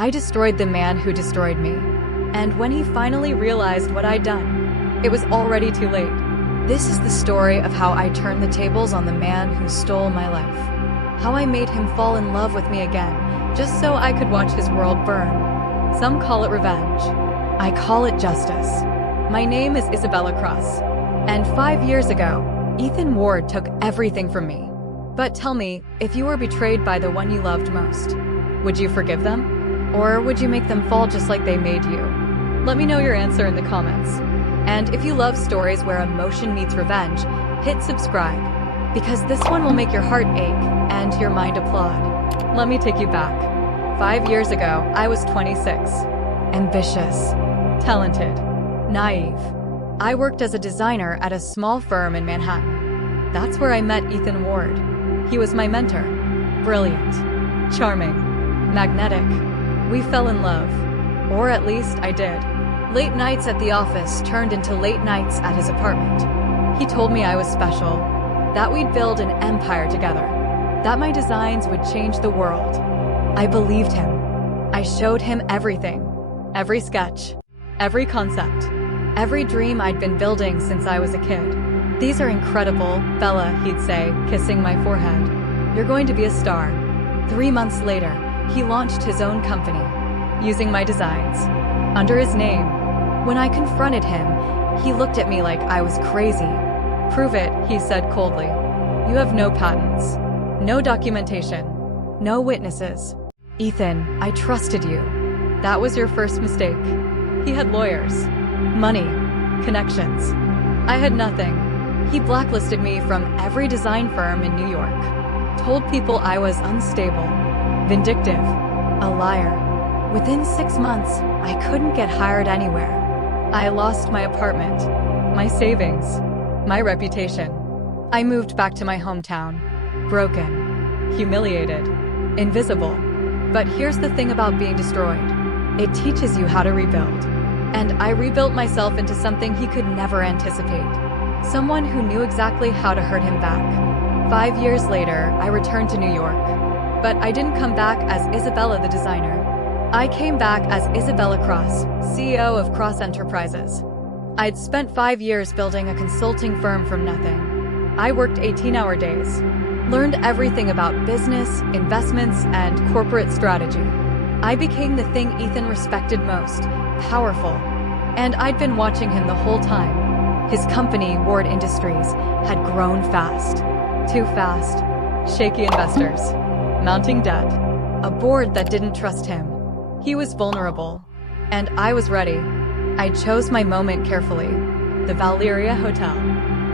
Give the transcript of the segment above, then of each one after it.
I destroyed the man who destroyed me. And when he finally realized what I'd done, it was already too late. This is the story of how I turned the tables on the man who stole my life. How I made him fall in love with me again, just so I could watch his world burn. Some call it revenge. I call it justice. My name is Isabella Cross. And 5 years ago, Ethan Ward took everything from me. But tell me, if you were betrayed by the one you loved most, would you forgive them? Or would you make them fall just like they made you? Let me know your answer in the comments. And if you love stories where emotion meets revenge, hit subscribe, because this one will make your heart ache and your mind applaud. Let me take you back. 5 years ago, I was 26. Ambitious, talented, naive. I worked as a designer at a small firm in Manhattan. That's where I met Ethan Ward. He was my mentor. Brilliant, charming, magnetic. We fell in love. Or at least I did. Late nights at the office turned into late nights at his apartment. He told me I was special, that we'd build an empire together, that my designs would change the world. I believed him. I showed him everything. Every sketch, every concept, every dream I'd been building since I was a kid. "These are incredible, Bella," he'd say, kissing my forehead. "You're going to be a star." 3 months later, he launched his own company, using my designs, under his name. When I confronted him, he looked at me like I was crazy. "Prove it," he said coldly. "You have no patents, no documentation, no witnesses." "Ethan, I trusted you." "That was your first mistake." He had lawyers, money, connections. I had nothing. He blacklisted me from every design firm in New York, told people I was unstable, vindictive, a liar. Within 6 months, I couldn't get hired anywhere. I lost my apartment, my savings, my reputation. I moved back to my hometown, broken, humiliated, invisible. But here's the thing about being destroyed. It teaches you how to rebuild. And I rebuilt myself into something he could never anticipate. Someone who knew exactly how to hurt him back. 5 years later, I returned to New York. But I didn't come back as Isabella the designer. I came back as Isabella Cross, CEO of Cross Enterprises. I'd spent 5 years building a consulting firm from nothing. I worked 18-hour days, learned everything about business, investments, and corporate strategy. I became the thing Ethan respected most, powerful. And I'd been watching him the whole time. His company, Ward Industries, had grown fast. Too fast. Shaky investors, mounting debt, a board that didn't trust him. He was vulnerable, and I was ready. I chose my moment carefully. The Valeria Hotel,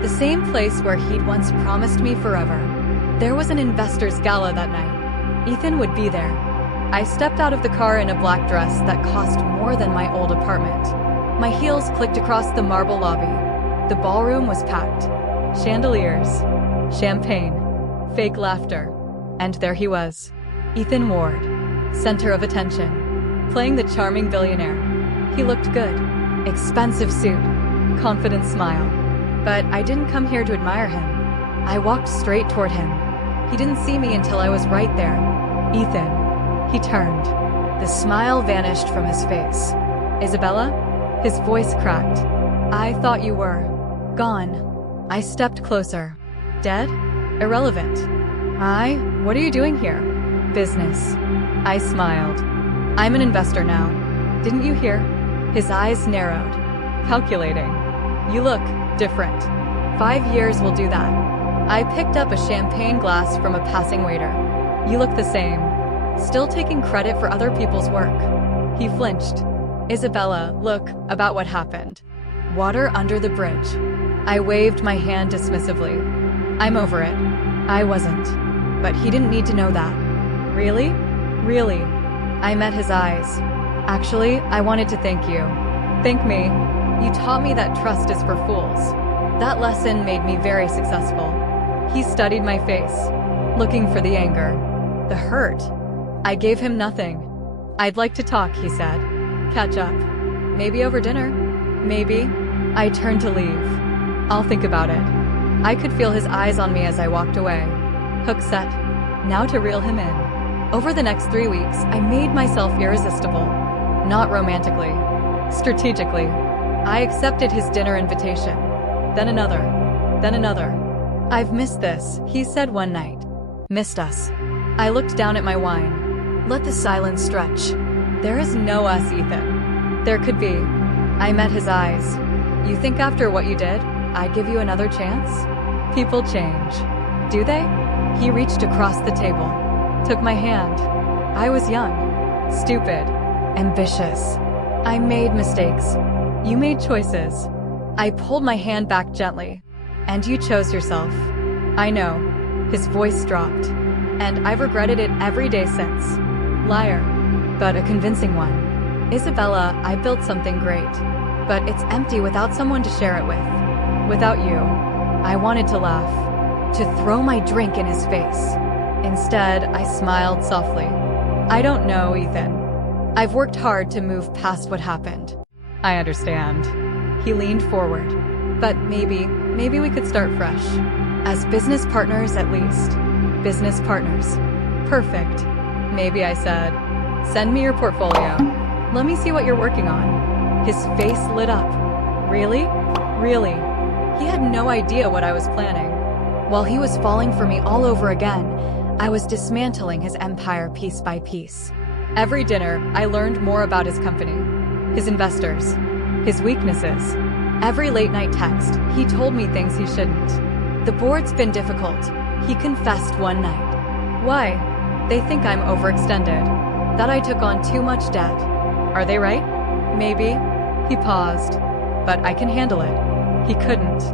the same place where he'd once promised me forever. There was an investors' gala that night. Ethan would be there. I stepped out of the car in a black dress that cost more than my old apartment. My heels clicked across the marble lobby. The ballroom was packed. Chandeliers, champagne, fake laughter. And there he was, Ethan Ward, center of attention. Playing the charming billionaire. He looked good. Expensive suit. Confident smile. But I didn't come here to admire him. I walked straight toward him. He didn't see me until I was right there. "Ethan." He turned. The smile vanished from his face. "Isabella?" His voice cracked. "I thought you were gone." I stepped closer. "Dead? Irrelevant." What are you doing here?" "Business." I smiled. "I'm an investor now. Didn't you hear?" His eyes narrowed. "Calculating. You look different." 5 years will do that. I picked up a champagne glass from a passing waiter. "You look the same. Still taking credit for other people's work." He flinched. "Isabella, look, about what happened. Water under the bridge." I waved my hand dismissively. "I'm over it." I wasn't. But he didn't need to know that. "Really? Really?" I met his eyes. "Actually, I wanted to thank you." "Thank me. You taught me that trust is for fools." That lesson made me very successful. He studied my face, looking for the anger, the hurt. I gave him nothing. "I'd like to talk," he said. "Catch up. Maybe over dinner." "Maybe." I turned to leave. "I'll think about it." I could feel his eyes on me as I walked away. Hook set. Now to reel him in. Over the next 3 weeks, I made myself irresistible. Not romantically, strategically. I accepted his dinner invitation. Then another. Then another. "I've missed this," he said one night. Missed us. I looked down at my wine. Let the silence stretch. There is no us, Ethan. There could be. I met his eyes. "You think after what you did, I'd give you another chance?" People change. Do they? He reached across the table. Took my hand. I was young. Stupid. Ambitious. I made mistakes. You made choices. I pulled my hand back gently. "And you chose yourself." "I know." His voice dropped. "And I've regretted it every day since." Liar. But a convincing one. "Isabella, I built something great. But it's empty without someone to share it with. Without you." I wanted to laugh. To throw my drink in his face. Instead, I smiled softly. "I don't know, Ethan. I've worked hard to move past what happened." "I understand." He leaned forward. "But maybe we could start fresh. As business partners at least." Business partners. Perfect. "Maybe," I said. "Send me your portfolio. Let me see what you're working on." His face lit up. "Really? Really?" He had no idea what I was planning. While he was falling for me all over again, I was dismantling his empire piece by piece. Every dinner, I learned more about his company, his investors, his weaknesses. Every late-night text, he told me things he shouldn't. "The board's been difficult," he confessed one night. "Why?" "They think I'm overextended, that I took on too much debt." "Are they right?" "Maybe." He paused. "But I can handle it." He couldn't.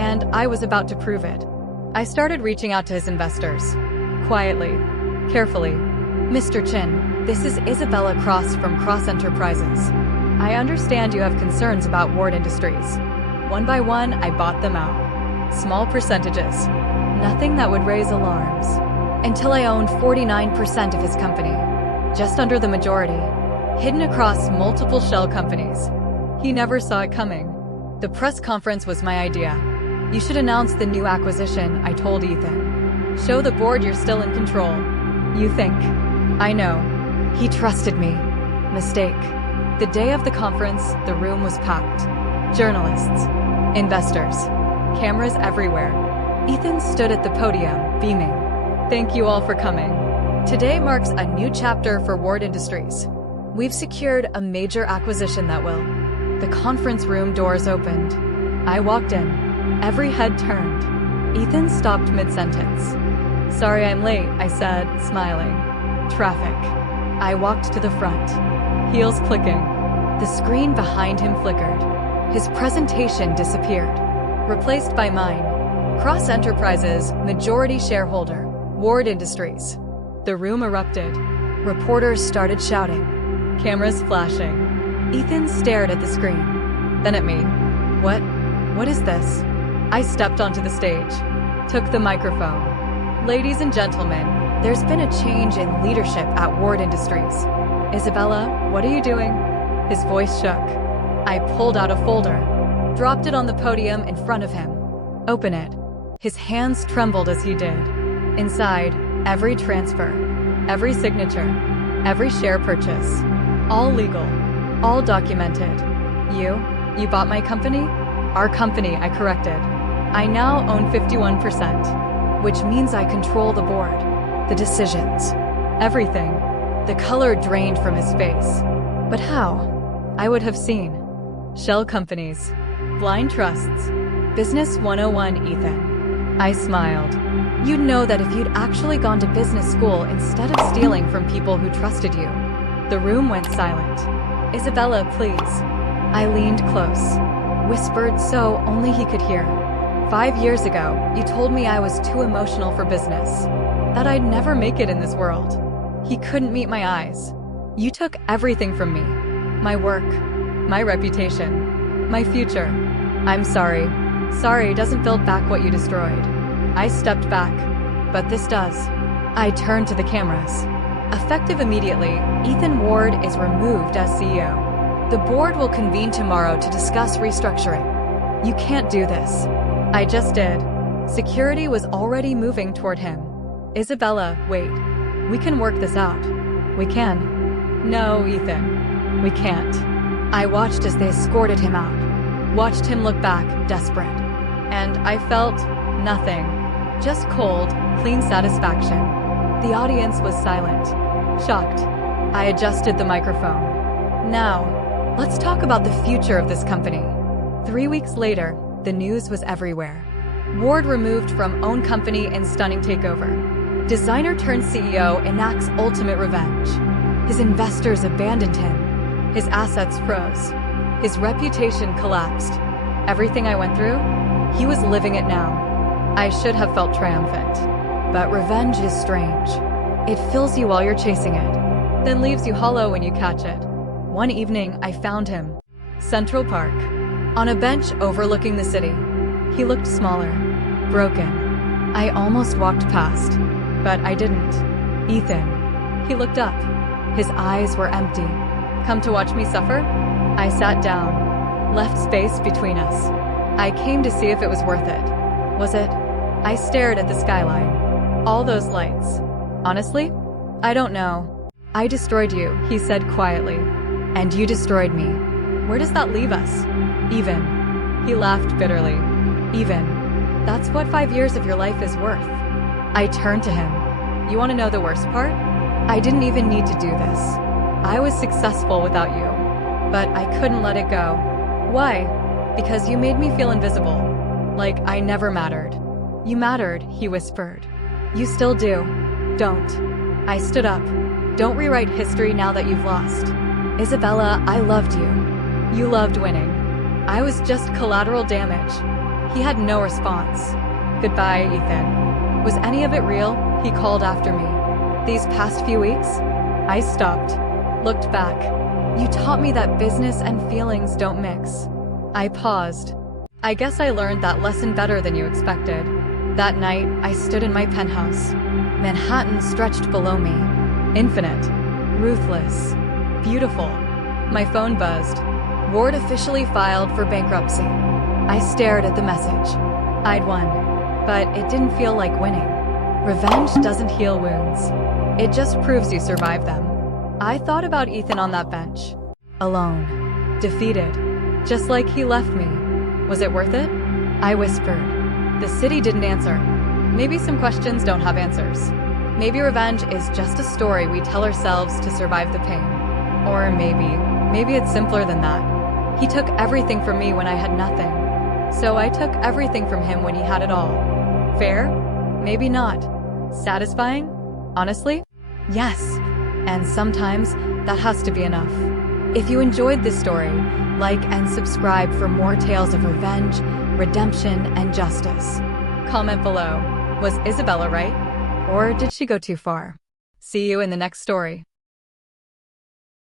And I was about to prove it. I started reaching out to his investors. Quietly. Carefully. "Mr. Chin, this is Isabella Cross from Cross Enterprises. I understand you have concerns about Ward Industries." One by one, I bought them out. Small percentages. Nothing that would raise alarms. Until I owned 49% of his company. Just under the majority. Hidden across multiple shell companies. He never saw it coming. The press conference was my idea. "You should announce the new acquisition," I told Ethan. "Show the board you're still in control." "You think." "I know." He trusted me. Mistake. The day of the conference, the room was packed. Journalists. Investors. Cameras everywhere. Ethan stood at the podium, beaming. "Thank you all for coming. Today marks a new chapter for Ward Industries. We've secured a major acquisition that will." The conference room doors opened. I walked in. Every head turned. Ethan stopped mid-sentence. "Sorry I'm late," I said, smiling. "Traffic." I walked to the front. Heels clicking. The screen behind him flickered. His presentation disappeared. Replaced by mine. Cross Enterprises, majority shareholder, Ward Industries. The room erupted. Reporters started shouting. Cameras flashing. Ethan stared at the screen. Then at me. What is this?" I stepped onto the stage. Took the microphone. "Ladies and gentlemen, there's been a change in leadership at Ward Industries. Isabella, what are you doing?" His voice shook. I pulled out a folder. Dropped it on the podium in front of him. "Open it." His hands trembled as he did. Inside, every transfer, every signature, every share purchase. All legal. All documented. You bought my company?" "Our company," I corrected. "I now own 51%, which means I control the board, the decisions, everything." The color drained from his face. "But how?" I would have seen. Shell companies. Blind trusts. Business 101, Ethan. I smiled. "You'd know that if you'd actually gone to business school instead of stealing from people who trusted you." The room went silent. "Isabella, please." I leaned close. Whispered so only he could hear. 5 years ago, you told me I was too emotional for business. That I'd never make it in this world. He couldn't meet my eyes. You took everything from me. My work, my reputation, my future. I'm sorry. Sorry doesn't build back what you destroyed. I stepped back. But this does. I turned to the cameras. Effective immediately, Ethan Ward is removed as CEO. The board will convene tomorrow to discuss restructuring. You can't do this. I just did. Security was already moving toward him. Isabella, wait. We can work this out. We can. No, Ethan. We can't. I watched as they escorted him out. Watched him look back, desperate. And I felt nothing. Just cold, clean satisfaction. The audience was silent. Shocked. I adjusted the microphone. Now, let's talk about the future of this company. 3 weeks later, the news was everywhere. Ward removed from own company in stunning takeover. Designer turned CEO enacts ultimate revenge. His investors abandoned him. His assets froze. His reputation collapsed. Everything I went through, he was living it now. I should have felt triumphant. But revenge is strange. It fills you while you're chasing it, then leaves you hollow when you catch it. One evening, I found him. Central Park. On a bench overlooking the city. He looked smaller, broken. I almost walked past, but I didn't. Ethan. He looked up. His eyes were empty. Come to watch me suffer? I sat down, left space between us. I came to see if it was worth it. Was it? I stared at the skyline. All those lights. Honestly, I don't know. I destroyed you, he said quietly. And you destroyed me. Where does that leave us? Even. He laughed bitterly. Even. That's what 5 years of your life is worth. I turned to him. You want to know the worst part? I didn't even need to do this. I was successful without you. But I couldn't let it go. Why? Because you made me feel invisible. Like I never mattered. You mattered, he whispered. You still do. Don't. I stood up. Don't rewrite history now that you've lost. Isabella, I loved you. You loved winning. I was just collateral damage. He had no response. Goodbye, Ethan. Was any of it real? He called after me. These past few weeks? I stopped. Looked back. You taught me that business and feelings don't mix. I paused. I guess I learned that lesson better than you expected. That night, I stood in my penthouse. Manhattan stretched below me. Infinite. Ruthless. Beautiful. My phone buzzed. Ward officially filed for bankruptcy. I stared at the message. I'd won, but it didn't feel like winning. Revenge doesn't heal wounds. It just proves you survived them. I thought about Ethan on that bench. Alone. Defeated. Just like he left me. Was it worth it? I whispered. The city didn't answer. Maybe some questions don't have answers. Maybe revenge is just a story we tell ourselves to survive the pain. Or maybe it's simpler than that. He took everything from me when I had nothing. So I took everything from him when he had it all. Fair? Maybe not. Satisfying? Honestly? Yes. And sometimes that has to be enough. If you enjoyed this story, like and subscribe for more tales of revenge, redemption, and justice. Comment below. Was Isabella right? Or did she go too far? See you in the next story.